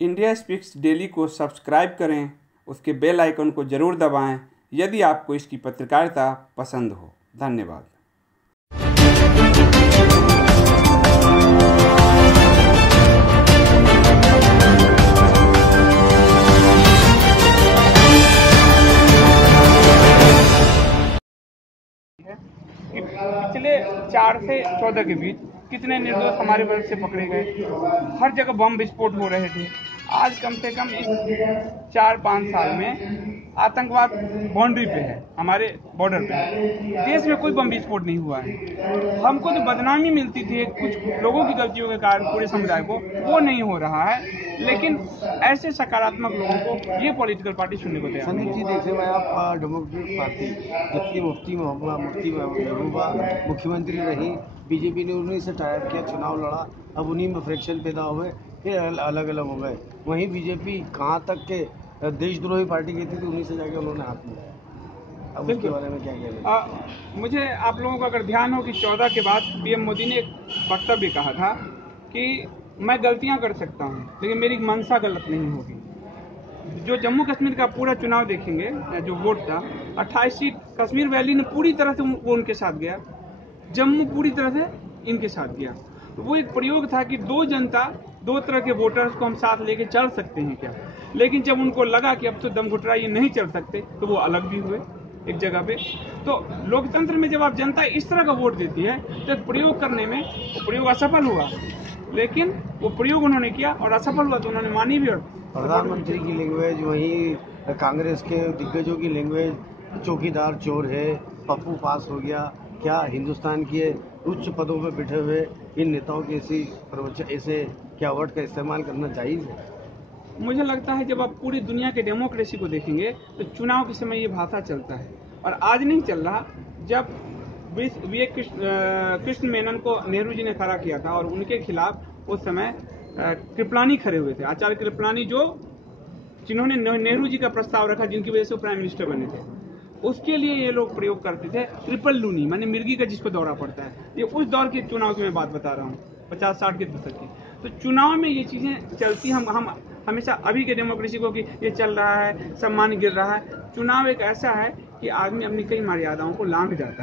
India speaks daily को subscribe करें, उसके बेल आइकन को ज़रूर दबाएं यदि आपको इसकी पत्रकारिता पसंद हो। धन्यवाद। कि पिछले 4 से 14 के बीच कितने निर्दोष हमारे वजह से पकड़े गए। हर जगह बम विस्फोट हो रहे थे। आज कम से कम इस 4-5 साल में आतंकवाद बाउंड्री पे है, हमारे बॉर्डर पे है। देश में कोई बम विस्फोट नहीं हुआ है। हमको जो बदनामी मिलती थी कुछ लोगों की गलतियों के कारण पूरे समुदाय को, वो नहीं हो रहा है। लेकिन ऐसे सकारात्मक लोगों को ये पॉलिटिकल पार्टी सुनने को तैयार नहीं। संदीप जी, देखे मैं आप डेमोक्रेटिक पार्टी जबकि मुफ्ती महबूबा मुख्यमंत्री रही, बीजेपी ने उन्हीं से टाइप किया, चुनाव लड़ा, अब उन्हीं में फ्रैक्शन पैदा हुए, फिर अलग अलग हो गए। वहीं बीजेपी कहाँ तक के देशद्रोही पार्टी कहती थी, उन्हीं से जाके उन्होंने हाथ मिलाया। अब उसके बारे में क्या कहना? मुझे आप लोगों का अगर ध्यान हो कि 14 के बाद पीएम मोदी ने एक वक्तव्य कहा था कि मैं गलतियां कर सकता हूं लेकिन मेरी मंशा गलत नहीं होगी। जो जम्मू कश्मीर का पूरा चुनाव देखेंगे, जो वोट था 28 सीट कश्मीर वैली ने पूरी तरह से वो उनके साथ गया, जम्मू पूरी तरह से इनके साथ गया। तो वो एक प्रयोग था कि दो तरह के वोटर्स को हम साथ लेके चल सकते हैं क्या। लेकिन जब उनको लगा कि अब तो दम घुटरा ये नहीं चल सकते, तो वो अलग भी हुए एक जगह पे। तो लोकतंत्र में जब आप जनता इस तरह का वोट देती है तो प्रयोग करने में वो प्रयोग असफल हुआ, लेकिन वो प्रयोग उन्होंने किया और असफल हुआ तो उन्होंने मानी भी। और प्रधानमंत्री की लैंग्वेज, वही कांग्रेस के दिग्गजों की लैंग्वेज, चौकीदार चोर है, पप्पू पास हो गया। क्या हिंदुस्तान के उच्च पदों पर बैठे हुए इन नेताओं के ऐसे क्या वर्ड का इस्तेमाल करना जायज़ है? मुझे लगता है जब आप पूरी दुनिया के डेमोक्रेसी को देखेंगे तो चुनाव के समय ये भाषा चलता है, और आज नहीं चल रहा। जब कृष्ण मेनन को नेहरू जी ने खड़ा किया था और उनके खिलाफ उस समय कृपलानी खड़े हुए थे, आचार्य कृपलानी, जिन्होंने नेहरू जी का प्रस्ताव रखा, जिनकी वजह से वो प्राइम मिनिस्टर बने थे। उसके लिए ये लोग प्रयोग करते थे ट्रिपल लूनी, माने मिर्गी का जिसको दौरा पड़ता है। ये उस दौर के चुनाव की मैं बात बता रहा हूँ, 50-60 के दशक की। तो चुनाव में ये चीजें चलती। हम हमेशा अभी के डेमोक्रेसी को कि ये चल रहा है, सम्मान गिर रहा है। चुनाव एक ऐसा है कि आदमी अपनी कई मर्यादाओं को लांघ जाता है।